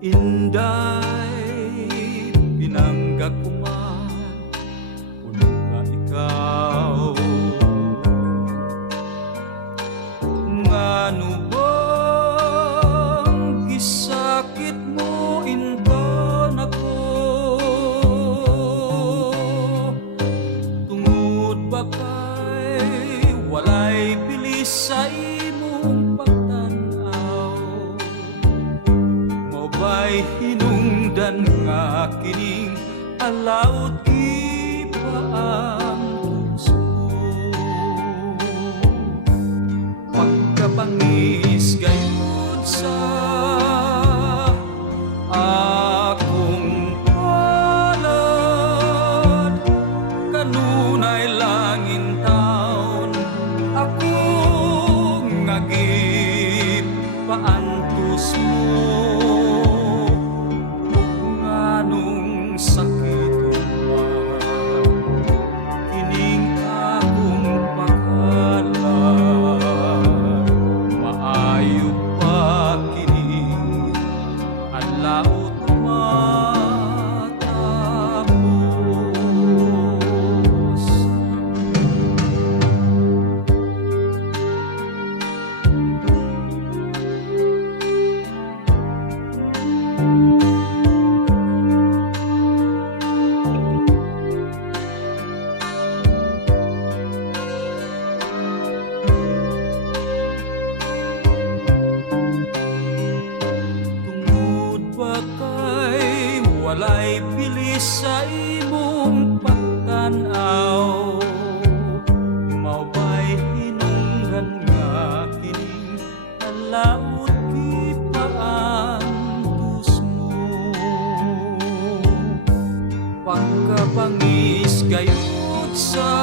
Inday, pinangga ko man kuno nga ikaw. Ngano bang gisakit mo inton ako? Tungod ba kay walay bilis sa imong pagtanaw? Mobay hinungdan nga kining alawd ipaang puso. Pagkapangis gayud sa akong palad, kanunay langin taon akong ngagip paantos mo. Nganong sakit man kining akong paghalad, maayo pa kining adlaw matapos. Tungod ba kay walay bilis sa imong pagtanaw? Mao ba'y hinungdan nga kining alawd ipaantos mo? Pagkapangis gayud sa